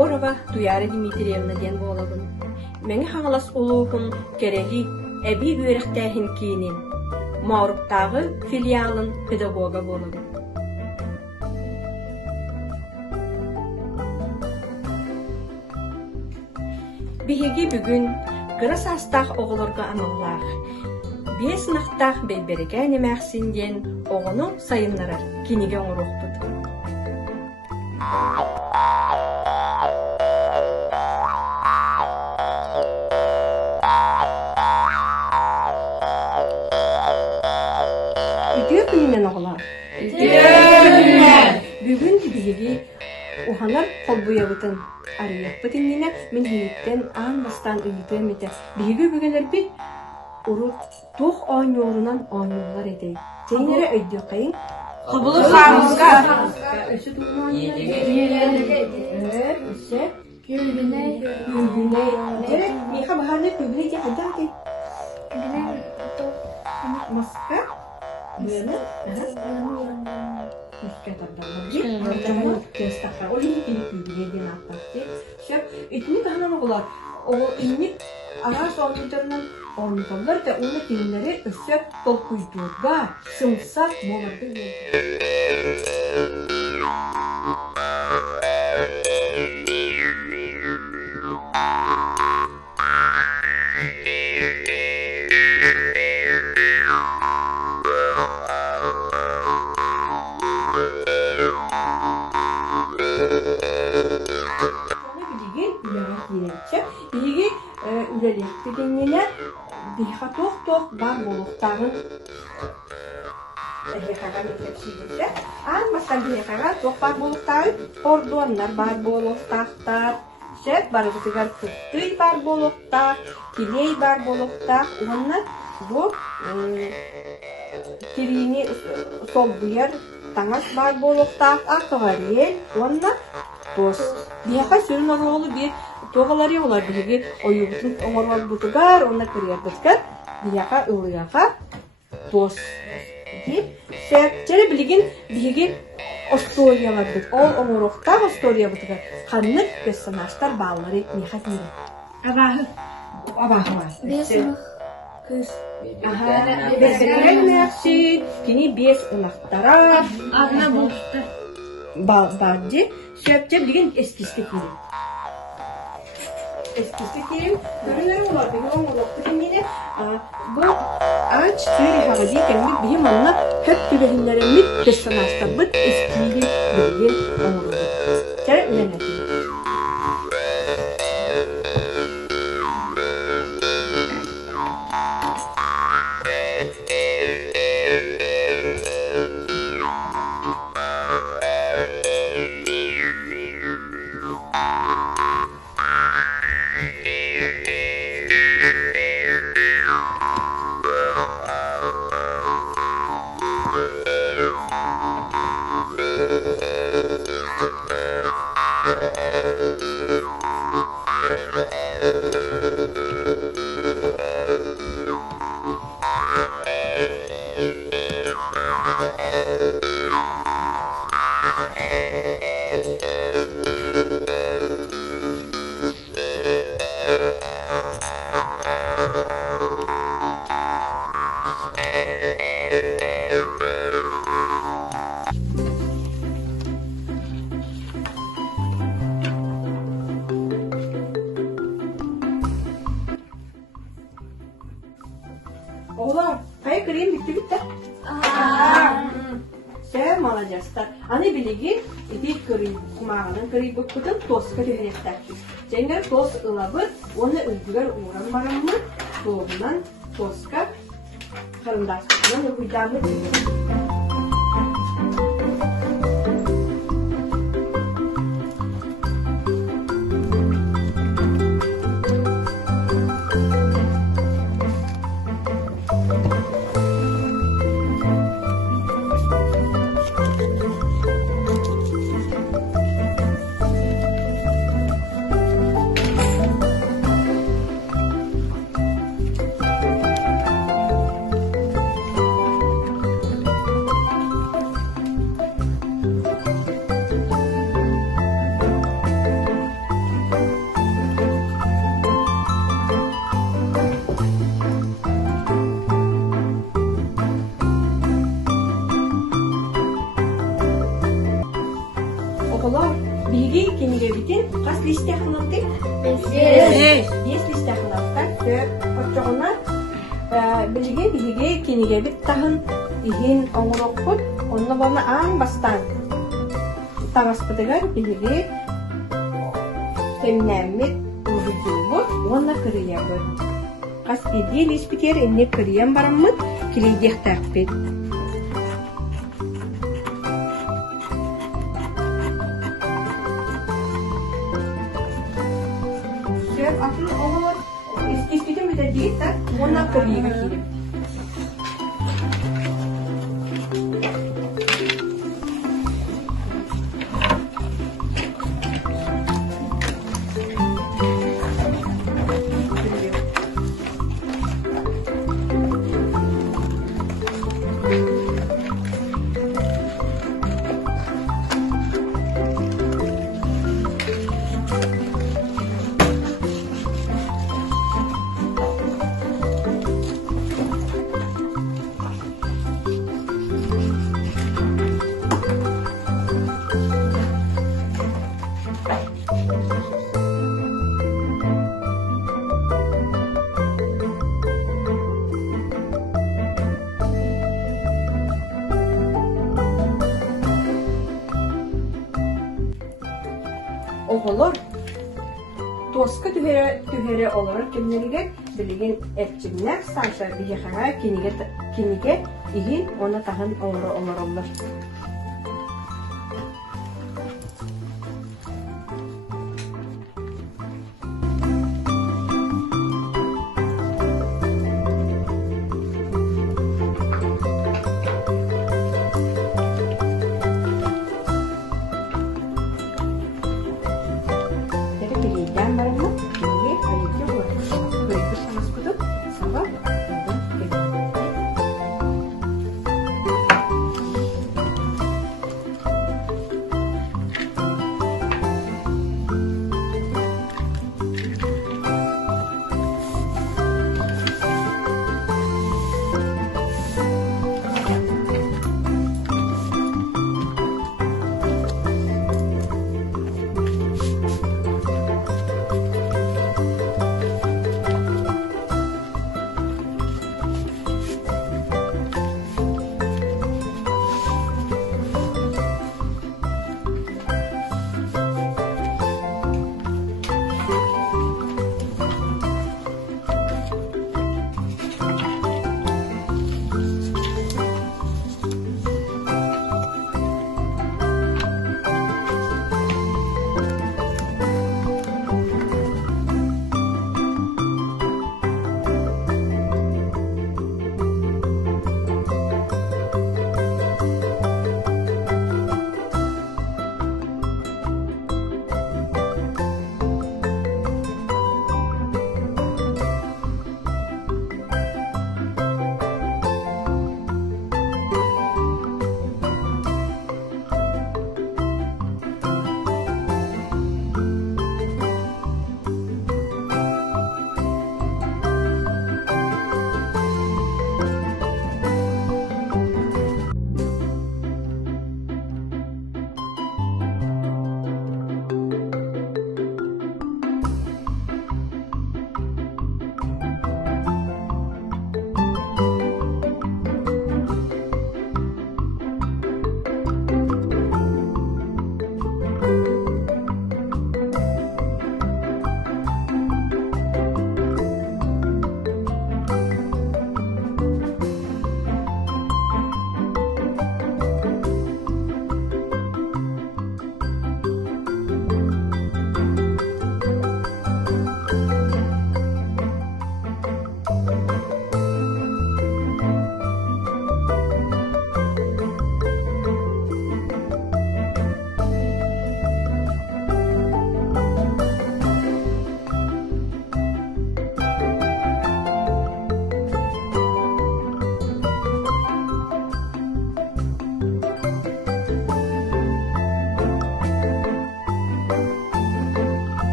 Егорова Туяра Дмитриевна ден болабын. Мәңі хаңалас олуғын керели әбі үйректәхін кейінен. Мауруптағы филиалын педагога болабын. Биһиги бүгүн кырас астах оголорго аналлах. Бес нахтах бейбереген эмәхсинден оғының сайынлары киниге оңырықпыд. Үтіе күнінен оғылар? Үтіе күнінен! Бүгін биһиги уханар қолбуябытын арыяппытын мене мен хейттен аң бастан үйітем ете. Биһиги бүгінер бит урут тух ойнорунан ойнолар edey. Тейнере өйдө кайын. Кубулу хамызга. Өсү турман. Өсү. Күлгүнө. Миха баханы күлгүнө ке хадати. Күлгүнө то. Маска. Мені. Маска тардалар. Кестака. Олин күлгүнө аттатты. Шеп итни тахнаны булар. О инни ага сонутернан онтоллар да уны кинлери өсөп толкуйдурга сыңсак боларды. Биги үлелек дегеннелер биха тоқ бар болуқтарын эхеқаға мектепшидерді. Мастан бихеқаға тоқ бар болуқтарын ордуаннар бар болуқтақтар, шеп барығызығар күттүй бар болуқтақ, келей бар болуқтақ. Оннар бұл терейіне сол бұйар таңас бар болуқтақ, ақтығарел. Оннар бос. Бихеқа сөрін орғылы бір тоғалары олар бігі ойығытын оңырвал бұтығар, онна көрер бұтығар, бияқа ұлыяқа бос. Жәрі білген бігі осториялар бұт. Ол оңырықтақ остория бұтығар. Қаннық персонаждар балылары меха дейін. Абағы бар. Бесімі күз. Бесімі мәқші, кені бес ұнақтара. Ағына болықты. Барды. Шөпте білген ескісті келі. Eskisi kerim, görünler olar, benim oğluktu kendine. Bu ağaç sürü havadi kendi bir manla hep güvenlerini personajlar bu eskiyi bilgin oğluktu. Çare öğrenmedi. Oğlan, kaya kırayım bitti. Sen malacastar. Anne bilegi, bir kırayım, kumağının kırayım bakıdan toz kırıhrekler. Cengar toz ılabı, onu öldüler uğran baranını, doğumdan tozka karındaşlarından uydarlı değil. bihi kinige bit tahın ihin oğrokut onunla bana an bastan taras pıdıgar bihi temnemit urucubu ona kırıyabı kas idil ispiter inne kırıyam baramıt kilidiyek takpit şef atın oğur ispitin bir de değil de ona kırıyabı kilip oğulur toska tühere olarak kimlerige bilgin etçimler sanşa biyahana kinige ihin ona tahın olur.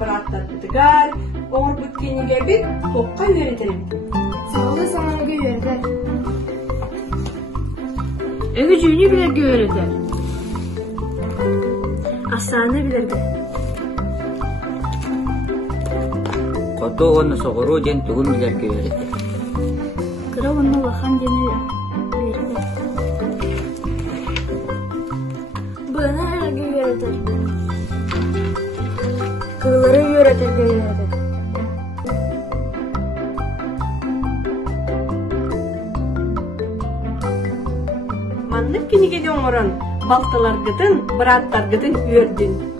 Bıraktar bıtıgar, oğur bütkeniyle bir topka yönetelim. Sağlı sananı öğretir. Ögücüğünü bile öğretir. Aslanı bilirdi. Koto onu soğuru jen tuğun bilir öğretir. Kıra onu lahan jeni verirdi. Bana öğretir. Kırıları öğretir. Manlık kini geliyor oran, baltalar gıdın, bıratlar gıdın ördün.